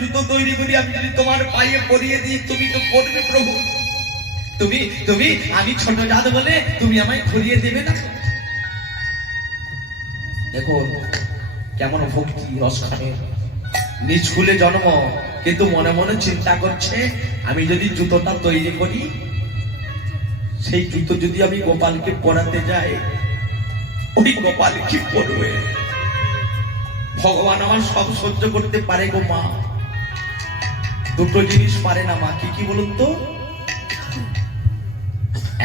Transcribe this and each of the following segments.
জুতো তৈরি করি, আমি যদি তোমার পায়ে পরিয়ে দিই তুমি তো করবে প্রভু। তুমি তুমি আমি ছোট জাত বলে তুমি আমায় ধরিয়ে দেবে না? দেখো কেমন ভক্তি রসখানে, নিজ কুলে জন্ম, কিন্তু মনে মনে চিন্তা করছে আমি যদি জুতোটা তৈরি করি, সেই জুতো যদি আমি গোপালকে পরাতে যাই, ওই গোপাল কি করবে? ভগবান আমার সব সহ্য করতে পারে গো মা, দুটো জিনিস পারে না মা। কি কি বলুন তো?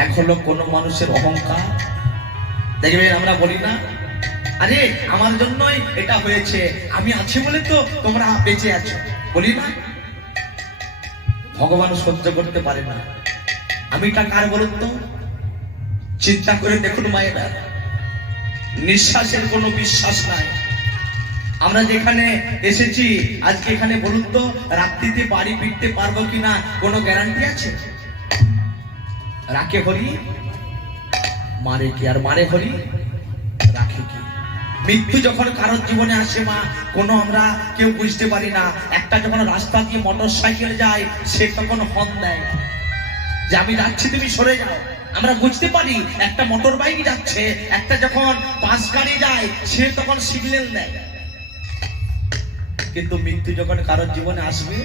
এক হলো কোন মানুষের অহংকার। দেখবেন আমরা বলি না, আরে আমার জন্যই এটা হয়েছে, আমি আছি বলে তো তোমরা বেঁচে আছো, বলি না? ভগবান সহ্য করতে পারে না। আমিটা কার বলুন তো? চিন্তা করে দেখুন মায়েরা, নিঃশ্বাসের কোনো বিশ্বাস নাই। আমরা যেখানে এসেছি আজকে, এখানে বলুন তো রাত্রিতে বাড়ি ফিরতে পারবো কিনা কোনো গ্যারান্টি আছে? রাখে হরি মারে কি, আর মারে হরি রাখে কি? মৃত্যু যখন কারোর জীবনে আসে মা, কোনো আমরা কেউ বুঝতে পারি না। একটা যখন রাস্তা দিয়ে মোটর সাইকেল যায়, সে তখন হর্ন দেয় যে আমি যাচ্ছি তুমি সরে যাও। আমরা বুঝতে পারি একটা মোটর বাইক যাচ্ছে, একটা যখন বাস গাড়ি যায় সে তখন সিগন্যাল দেয়। কিন্তু মৃত্যু যখন কারোর জীবনে আসবে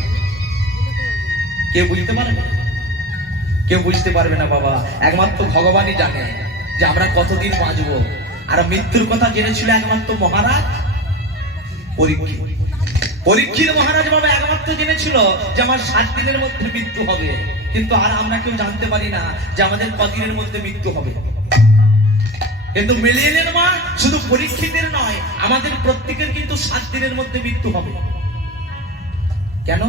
কেউ বুঝতে পারবে না, কেউ বুঝতে পারবে না বাবা। একমাত্র ভগবানই জানে যে আমরা কতদিন বাঁচবো। আর মৃত্যুর কথা জেনেছিল একমাত্র মহারাজ পরীক্ষিত। পরীক্ষিত মহারাজ বাবা একমাত্র জেনেছিল যে আমার 7 দিনের মধ্যে মৃত্যু হবে, কিন্তু আর আমরা কেউ জানতে পারি না যে আমাদের কদিনের মধ্যে মৃত্যু হবে। কিন্তু মিলিয়ে মা, শুধু পরীক্ষিতের নয়, আমাদের প্রত্যেকের কিন্তু 7 দিনের মধ্যে মৃত্যু হবে। কেন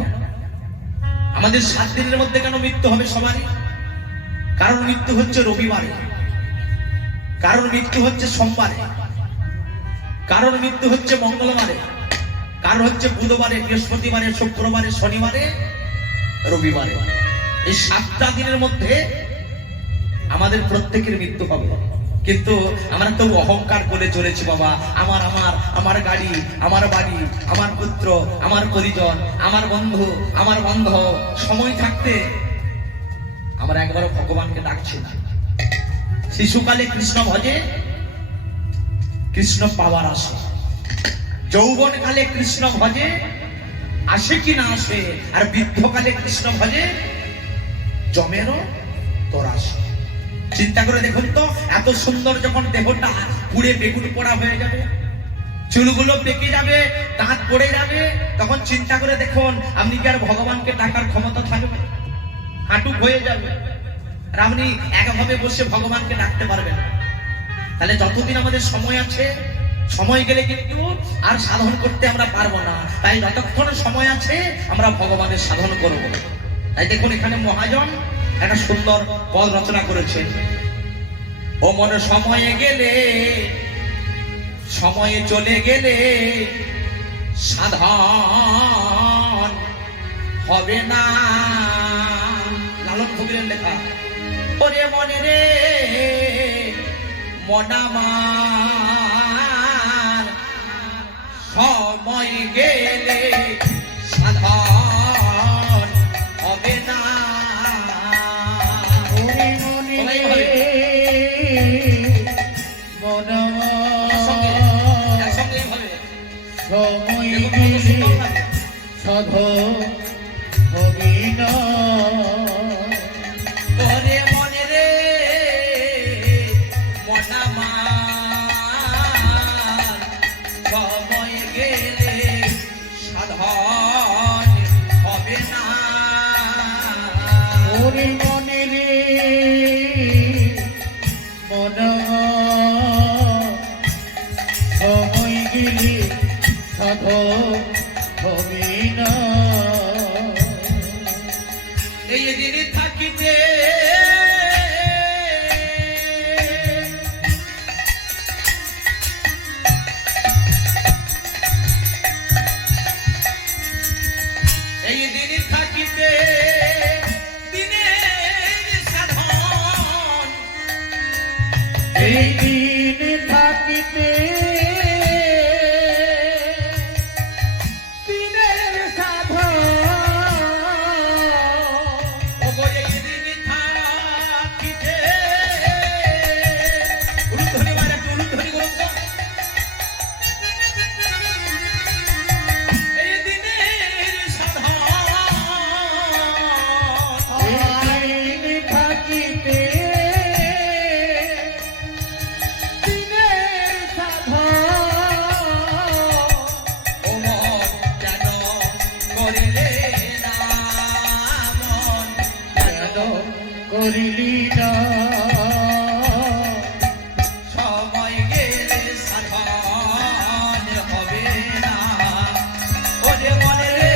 আমাদের 7 দিনের মধ্যে কেন মৃত্যু হবে সবারই? কারণ মৃত্যু হচ্ছে রবিবারে, কারণ মৃত্যু হচ্ছে সোমবারে, কারণ মৃত্যু হচ্ছে মঙ্গলবারে, কারণ হচ্ছে বুধবারে, বৃহস্পতিবারে, শুক্রবারে, শনিবারে, রবিবারে। এই 7টা দিনের মধ্যে আমাদের প্রত্যেকের মৃত্যু হবে। কিন্তু আমরা তো অহংকার করে চলেছি বাবা, আমার আমার আমার গাড়ি, আমার বাড়ি, আমার পুত্র, আমার পরিজন, আমার বন্ধু, আমার বান্ধব। সময় থাকতে আমরা একবারও ভগবানকে ডাকছি না। শিশুকালে কৃষ্ণ ভজে, কৃষ্ণ পাওয়ার আসে। যৌবন কালে কৃষ্ণ ভজে, আসে কি না আসে। আর বৃদ্ধকালে কৃষ্ণ ভজে, জমেরও তোর আসে। চিন্তা করে দেখুন তো, এত সুন্দর যখন দেহটা পুড়ে বেগুন পোড়া হয়ে যাবে, চুলগুলো পেকে যাবে, দাঁত পড়ে যাবে, তখন চিন্তা করে দেখুন আপনি কি আর ভগবানকে ডাকার ক্ষমতা থাকবে? হাঁটু হয়ে যাবে, আর আপনি একভাবে বসে ভগবানকে ডাকতে পারবেন। তাহলে যতদিন আমাদের সময় আছে, সময় গেলে কিন্তু আর সাধন করতে আমরা পারবো না। তাই যতক্ষণ সময় আছে আমরা ভগবানের সাধন করব। তাই দেখুন এখানে মহাজন একটা সুন্দর পদ রচনা করেছেন। ও মনে সময়ে গেলে, সময়ে চলে গেলে সাধন হবে না। লালন ফকিরের লেখা। ওরে মনে রে মন আমার, সময় গেলে সাধন হবে না। ওরে মনে রে মন আমার, সময় গেলে সাধন হবে না। ওরে মনে রে মন আমার, সময় গেলে সাধন হবে না। ওরে মনে রে মন আমার, সময় গেলে সাধন হবে না। এই দিন থাকিতে এই দিন থাকিতে দিনের সাধন, এই দিন থাকিতে দিনের সাধন, করিলে না মন কেন করিলি না সময় গেলে সাধন হবে না ওরে মনে রে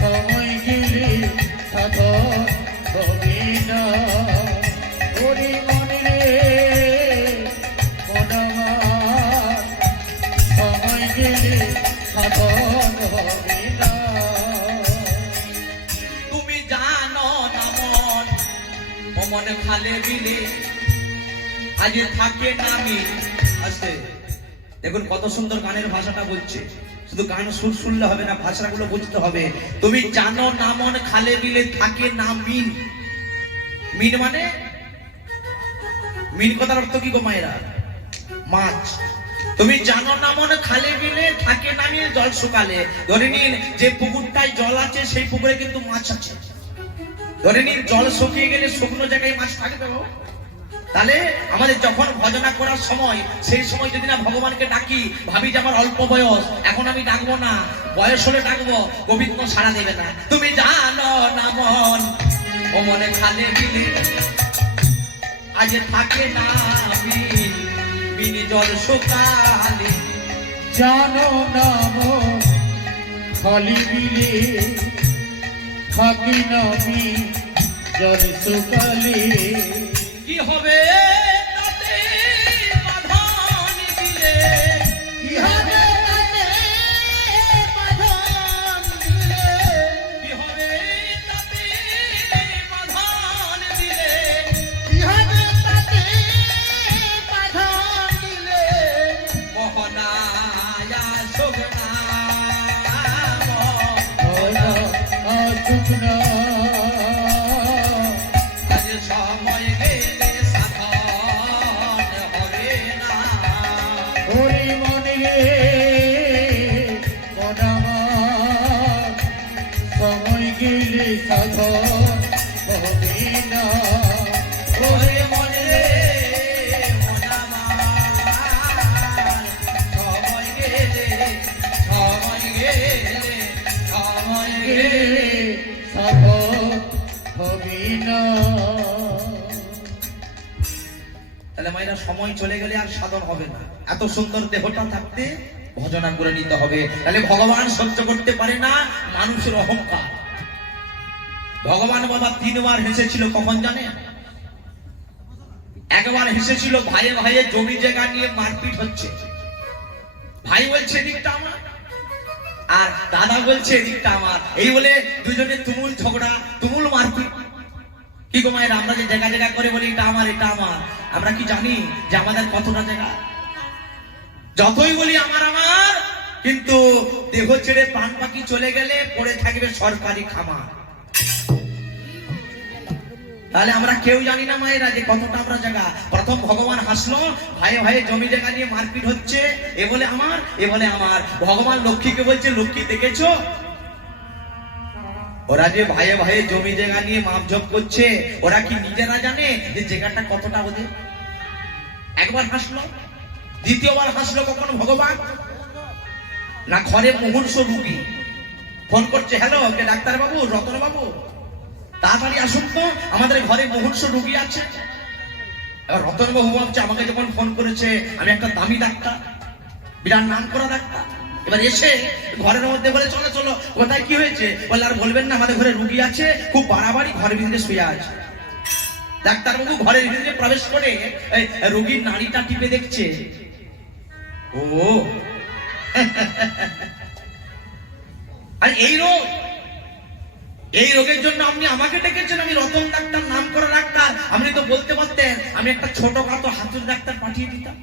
সময় গেলে সাধন হবে না ওরে মনে রে সময় গেলে সাধন হবে না তুমি জানো না মন ও মনে খালে বিলে আজ থাকে নামি আসতে দেখুন কত সুন্দর গানের ভাষাটা বলছে শুধু গান সুর শুনলে হবে না ভাষাগুলো বুঝতে হবে তুমি জানো না মন খালে বিলে থাকে না মিন মিন মানে মিন কথার অর্থ কি গো মায়েরা মাছ তুমি জানো না মনে খালে বিলে থাকে না মিন জল শুকালে ধরে নিন যে পুকুরটায় জল আছে সেই পুকুরে কিন্তু মাছ আছে ধরে নিন জল শুকিয়ে গেলে শুকনো জায়গায় মাছ থাকবে গো তাহলে আমাদের যখন ভজনা করার সময় সেই সময় যদি না ভগবানকে ডাকি ভাবি যে আমার অল্প বয়স এখন আমি ডাকবো না বয়স হলে ডাকবো গোবিন্দ সাড়া দেবে না তুমি জানো না মন ও মনে খালে বিলে আজ থাকে না মিন মিনি জল শুকালে জানো না মন খালি বিলে থাকি নামি জল শুকালে কি হবে তাতে বাঁধন দিলে কি হবে তাতে বাঁধন দিলে কি হবে তাতে বাঁধন দিলে কি হবে তাতে বাঁধন দিলে মোহনায়া সোগনা শুকনা আজ সময় গেলে সাধন হবে না ওরে মনে মনামার সময় গেলে সাধন হবে না ওরে মনে রে মন আমার সময় গেলে সময় গেলে সময় গেলে সাধন হবে না তাহলে মায়েরা সময় চলে গেলে আর সাধন হবে না এত সুন্দর দেহটা থাকতে ভজনা করে নিতে হবে তাহলে ভগবান সহ্য করতে পারে না মানুষের অহংকার ভগবান বাবা 3 বার হেসেছিল কখন জানেন একবার হেসেছিল ভাইয়ে ভাইয়ে জমি জায়গা নিয়ে মারপিট হচ্ছে ভাই বলছে এদিকটা আমার আর দাদা বলছে এদিকটা আমার এই বলে দুজনে তুমুল ঝগড়া তুমুল মারপিট কি গো মায়েরা আমরা যে জায়গা জায়গা করে বলি এটা আমার আমরা কি জানি যে আমাদের কতটা জায়গা যতই বলি আমার আমার কিন্তু দেহ ছেড়ে প্রাণ পাখি চলে গেলে পড়ে থাকবে সরকারি খামার তাহলে আমরা কেউ জানি না মায়েরা যে কতটা আমরা জায়গা প্রথম ভগবান হাসলো ভাইয়ে ভাইয়ে জমি জায়গা নিয়ে মারপিট হচ্ছে এ বলে আমার এ বলে আমার ভগবান লক্ষ্মীকে বলছে লক্ষ্মী দেখেছো ওরা যে ভাইয়ে ভাইয়ে জমি জায়গা নিয়ে মাপঝোপ করছে ওরা কি নিজেরা জানে যে জায়গাটা কতটা ওদের একবার হাসলো দ্বিতীয়বার হাসলো কখন ভগবান না ঘরে মুমূর্ষু রোগী ফোন করছে হ্যালো কে ডাক্তার বাবু রতন বাবু তাড়াতাড়ি আসুন তো আমাদের ঘরে মুমূর্ষু রোগী আছে এবার রতন বাবু ভাবছে আমাকে যখন ফোন করেছে আমি একটা দামি ডাক্তার বিরাট নাম করা ডাক্তার এবার এসে ঘরের মধ্যে বলে চলো চলো কোথায় কি হয়েছে বলে আর বলবেন না আমাদের ঘরে রোগী আছে খুব বাড়াবাড়ি ঘরের ভিতরে শুয়ে আছে ডাক্তারবাবু ঘরের ভিতরে প্রবেশ করে রোগীর নাড়িটা টিপে দেখছে ও আর এই রোগের জন্য আপনি আমাকে ডেকেছেন আমি রতন ডাক্তার নাম করা ডাক্তার আপনি তো বলতে পারতেন আমি একটা ছোটখাটো হাতুড় ডাক্তার পাঠিয়ে দিতাম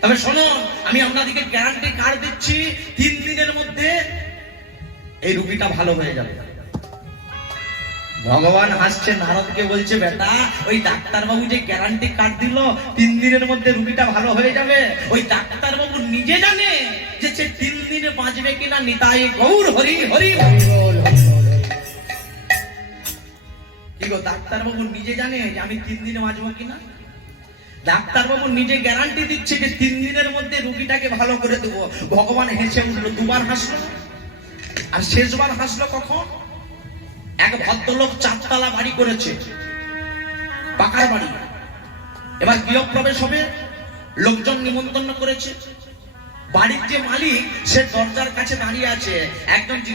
তবে শুনুন আমি আপনাদেরকে গ্যারান্টি কার্ড দিচ্ছি 3 দিনের মধ্যে এই রোগীটা ভালো হয়ে যাবে ভগবান হাসছে নারদকে বলছে বেটা ওই ডাক্তার বাবু যে গ্যারান্টি কার্ড দিল 3 দিনের মধ্যে রোগীটা ভালো হয়ে যাবে ওই ডাক্তার বাবু নিজে জানে যে 3 দিনে বাঁচবে কিনা নিতাই গৌর হরি হরি কি গো ডাক্তার বাবু নিজে জানে যে আমি 3 দিনে বাঁচবো কিনা ডাক্তারবাবু নিজে গ্যারান্টি দিচ্ছে যে 3 দিনের মধ্যে রোগীটাকে ভালো করে দেবো। ভগবান হেসে উঠলো, দুবার হাসলো। আর শেষবার হাসলো কখন? এক ভদ্রলোক 4 তলা বাড়ি করেছে, পাকার বাড়ি। এবার গৃহপ্রবেশ হবে, লোকজন নিমন্ত্রণ করেছে। বাড়ির যে মালিক সে দরজার কাছে দাঁড়িয়ে আছে। একজন জিজ্ঞাসা